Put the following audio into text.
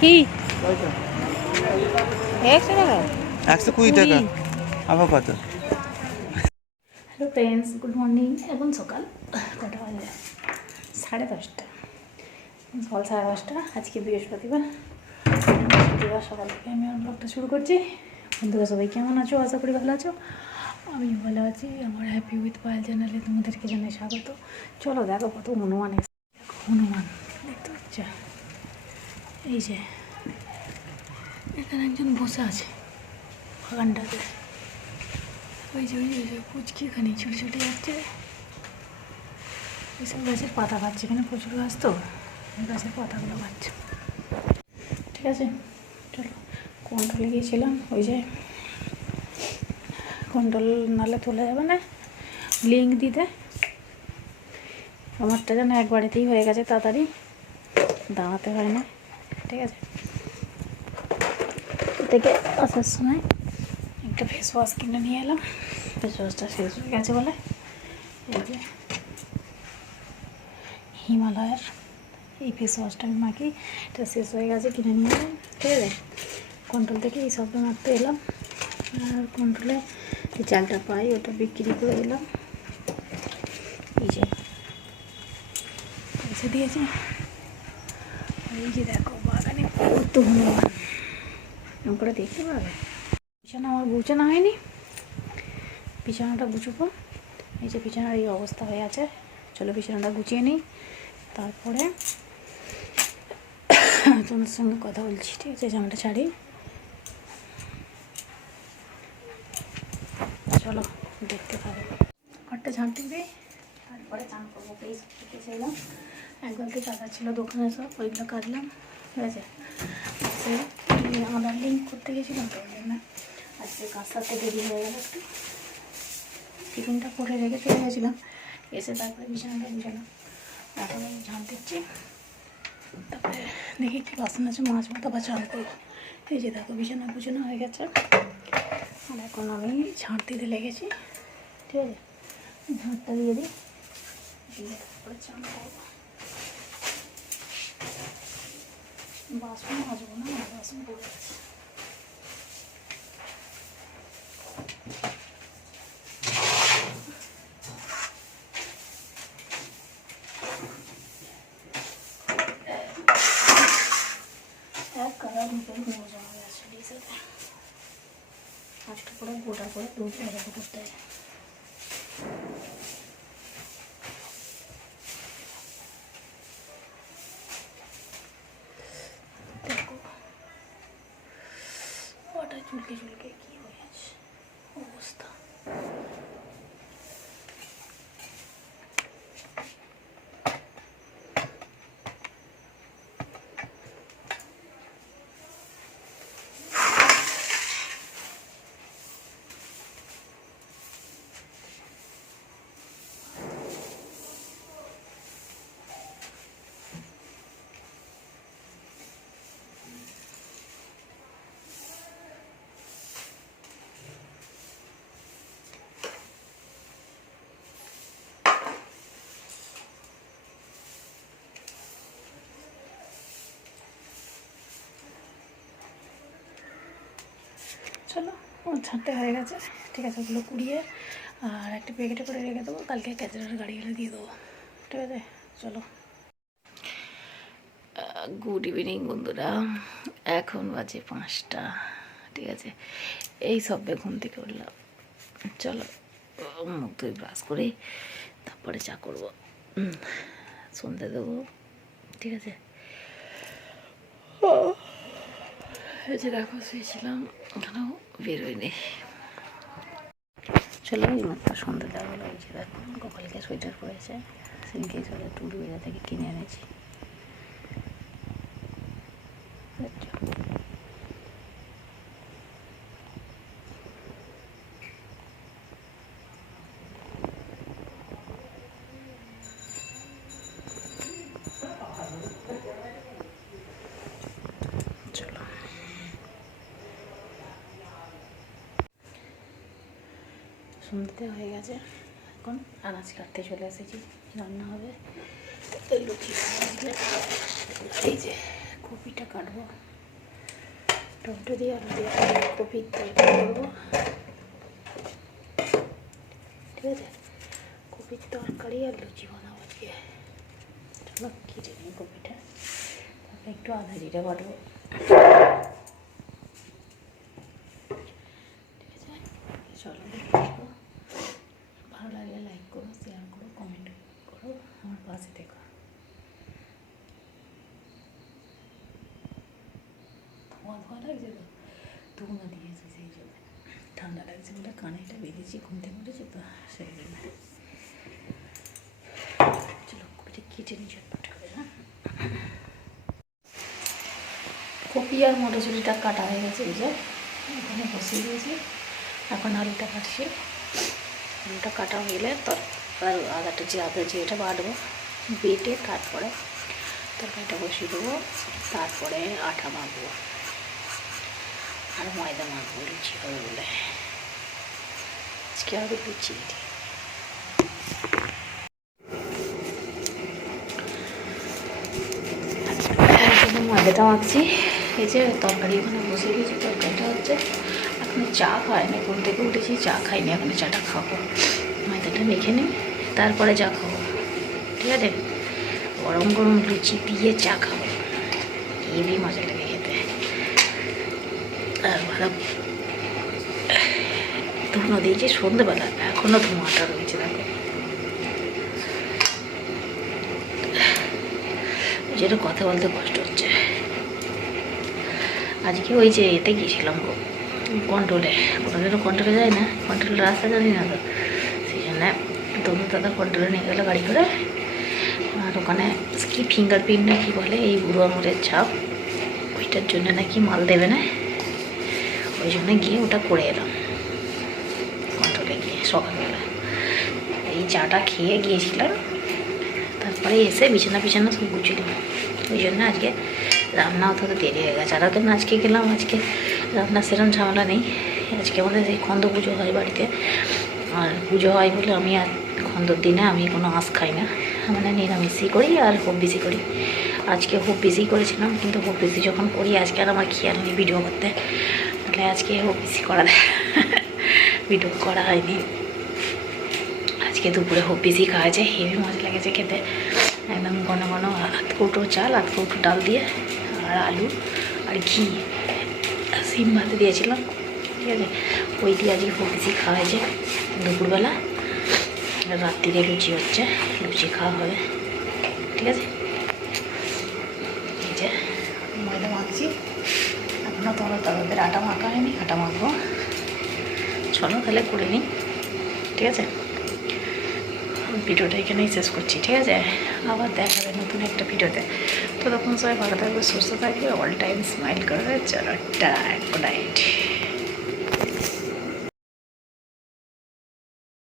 কি 100 টাকা? 120 টাকা। আবার কত? Hello friends, good morning. এখন সকাল কটা বাজে? 10:30। সকাল 10:30। আজকে বৃহস্পতিবার। সকাল থেকে আমি আমার ব্লগটা শুরু করছি। বন্ধুরা সবাই কেমন আছো? আশা করি ভালো আছো। আমি ভালো আছি। আমার হ্যাপি উইথ পায়েল চ্যানেলে তোমাদেরকে জানাই স্বাগত। চলো দেখো কত হনুমান এসে। হনুমান দেখতে পাচ্ছ? এই যে এখানে একজন বসে আছে বাগানটাতে। ওই যে পুচকি এখানে ছুটে ছুটে যাচ্ছে। এইসব গাছের পাতা খাচ্ছে, এখানে প্রচুর গাছ তো, গাছের পাতাগুলো খাচ্ছে। ঠিক আছে, চলো। কন্ট্রোলে গিয়েছিলাম, ওই যে কন্ট্রোল নালে তোলা যাবে না, লিঙ্ক দিতে। আমারটা যেন একবারেতেই হয়ে গেছে, তাড়াতাড়ি দাঁড়াতে হয় না। ঠিক আছে, থেকে আসার সময় একটা ফেস ওয়াশ কিনে নিয়ে এলাম। ফেস ওয়াশটা শেষ হয়ে গেছে বলে এই যে হিমালয়ের এই ফেস ওয়াশটা আমি মাখি। এটা শেষ হয়ে গেছে, কিনে নিয়ে এলাম। ঠিক আছে, কন্ট্রোল থেকে এই সবটা মারতে এলাম। আর কন্ট্রোলে যে চালটা পাই ওটা বিক্রি করে এলাম। এই যে পয়সা দিয়েছি। এই যে দেখো বাগানে কত হনুমান, এরকম করে দেখতে পাবে। বিছানা আমার গুছানো হয়নি, বিছানাটা গুছবো। এই যে বিছানার এই অবস্থা হয়ে আছে। চলো বিছানাটা গুছিয়ে নিই, তারপরে তোমার সঙ্গে কথা বলছি। ঠিক আছে, জামাটা ছাড়ি, চলো দেখতে পাবে। ঘরটা ঝাঁট দিবে, তারপরে চান করবো। প্লিজ খেতে চাইলাম, একবারকে কাটা ছিল দোকানে, সব ওইগুলো কাটলাম। ঠিক আছে, আজকে আধার লিঙ্ক করতে গেছিলাম তো, ওই জন্য আজকে কাজ সারতে দেরি হয়ে গেল একটু। টিফিনটা করে রেখে চলে গেছিলাম, এসে তারপরে বিছানাটা গুছালাম। এখন আমি ঝাঁট দিচ্ছি, তারপরে দেখি কি বাসন আছে, মাছ মতো বা চান করবো। এই যে দেখো বিছানা গুছানো হয়ে গেছে, আর এখন আমি ঝাঁট দিতে লেগেছি। ঠিক আছে, ঝাঁটটা দিয়ে দিই, দিয়ে তারপরে চান করবো। বাসন মাজবো না, বাসন পড়ে গেছে। এক কালার ভিতরে কোনো জমা গেছে ডিসাতে, একটা করে গোটা করে দুধ ভেজা করতে হয়। দেখো ওটা চুলকে চুলকে কি হয়েছে অবস্থা। চলো, ও ছাড়তে হয়ে গেছে। ঠিক আছে, ওগুলো কুড়িয়ে আর একটা প্যাকেটে করে রেখে দেবো, কালকে ক্যাচেরার গাড়ি এলে দিয়ে দেবো। ঠিক আছে, চলো। গুড ইভিনিং বন্ধুরা, এখন বাজে 5টা। ঠিক আছে, এই সবে ঘুম থেকে উঠলাম। চলো মুখ ধুয়ে ব্রাশ করে তারপরে চা করবো, সন্ধে দেবো। ঠিক আছে, এই যে দেখো শুয়েছিলাম, এখানেও বেরোয়নি। চলো এই মাত্র সন্ধ্যে দেওয়া হলো। এই যে দেখো গোপালকে সোয়েটার পরেছে, সেদিনকে সোয়েটার টুডু বেজা থেকে কিনে এনেছি। চলো সন্ধ্যে হয়ে গেছে, এখন আনাজ কাটতে চলে এসেছি। রান্না হবে লুচি। এই যে কপিটা কাটবো। টমেটো দিয়ে আলু দিয়ে কপির তরকারি করবো, ঠিক আছে? কপির তরকারি আর লুচি বানাবো আজকে। চলো কেটে নিই কপিটা, তারপরে একটু আদা জিরে বাটবো, ঠিক আছে? চলো দেখো, ভালো লাগলে লাইক করো, শেয়ার করো, কমেন্ট করো, আমার পাশে দেখো। ধোয়া লাগছে তো, ধোঁয়া দিয়েছি, সেই জন্য ঠান্ডা লাগছে বলে কানেটা বেঁধেছি, ঘুম থেকে উঠেছি তো সেই জন্য। চলো কপিটা কেটে নিই ঝটপট করে। হ্যাঁ, কপি আর মটরশুঁটিটা কাটা হয়ে গেছে, এই যে এখানে বসিয়ে দিয়েছি। এখন আলুটা কাটছি, আলুটা কাটা হয়ে গেলে আর আদা জিরেটা বাটবো, বেটে তারপরে তরকারিটা বসিয়ে দেবো, তারপরে আটা মাখবো আর ময়দা মাখবো লুচি হবে বলে। আজকে হবে লুচি। ময়দাটা মাখছি, এই যে তরকারি ওখানে বসে দিয়েছি, তরকারিটা হচ্ছে। এখন চা খাই না, ঘুম থেকে উঠেছি চা খাইনি, এখন চাটা খাবো। ময়দাটা মেখে নিই, তারপরে চা খাবো, ঠিক আছে? গরম গরম লুচি দিয়ে চা খাবো, হেবি মজা লাগে খেতে। আর ভালো ধুনো দিয়েছি সন্ধ্যেবেলা, এখনও ধোঁয়াটা রয়েছে দেখো। যেটা কথা বলতে কষ্ট হচ্ছে। আজকে ওই যে এতে গিয়েছিলাম গো, কন্ট্রোলে, কোনোদিনও কন্ট্রোলে যায় না, কন্ট্রোলের রাস্তা জানি না তো, সেই জন্য দাদা কন্ট্রোলে নিয়ে গেলো গাড়ি করে। আর ওখানে কি ফিঙ্গারপ্রিন্ট না কি বলে, এই বুড়ো আঙুলের ছাপ, ওইটার জন্য নাকি মাল দেবে না, ওই জন্য গিয়ে ওটা করে এলাম কন্ট্রোলে গিয়ে সকালবেলা। এই চাটা খেয়ে গিয়েছিলাম, তারপরে এসে বিছানা সব গুছিলাম। ওই জন্য আজকে রান্না অত দেরি হয়ে গেছে। আর কেন আজকে গেলাম, আজকে রান্না সেরকম ঝামেলা নেই। আজকে আমাদের সেই খন্দ পুজো হয় বাড়িতে, আর পুজো হয় বলে আমি আর খন্দর দিনে আমি কোনো আঁশ খাই না, মানে নিরামিষই করি আর হোপ বেশি করি। আজকে হোপ বেশি করেছিলাম, কিন্তু হোপ বেশি যখন করি আজকে আর আমার খেয়াল নেই ভিডিও করতে, তাহলে আজকে হোপ বেশি করা ভিডিও করা হয়নি। আজকে দুপুরে হোপ বেশি খাওয়া যায়, হেভি মজা লেগেছে খেতে, একদম ঘন ঘন আধ কৌটো চাল আধ কৌটো ডাল দিয়ে আর আলু আর ঘি সিম ভাতে দিয়েছিলাম, ঠিক আছে? ওই দিয়ে আজকে খুব বেশি খাওয়া হয়েছে দুপুরবেলা। রাত্রিরে লুচি হচ্ছে, লুচি খাওয়া হবে, ঠিক আছে? এই যে ময়দা মাখছি, এখনও তোমাদের আটা মাখা হয়নি, আটা মাখবো। চলো তাহলে করে নিই, ঠিক আছে? ভিডিওটা এখানেই শেষ করছি, ঠিক আছে? আবার দেখা হবে নতুন একটা ভিডিওতে। তো তখন সবাই ভালো থাকবে, সুস্থ থাকবে, অল টাইম স্মাইল করবে। চলো টাটা, গুড নাইট।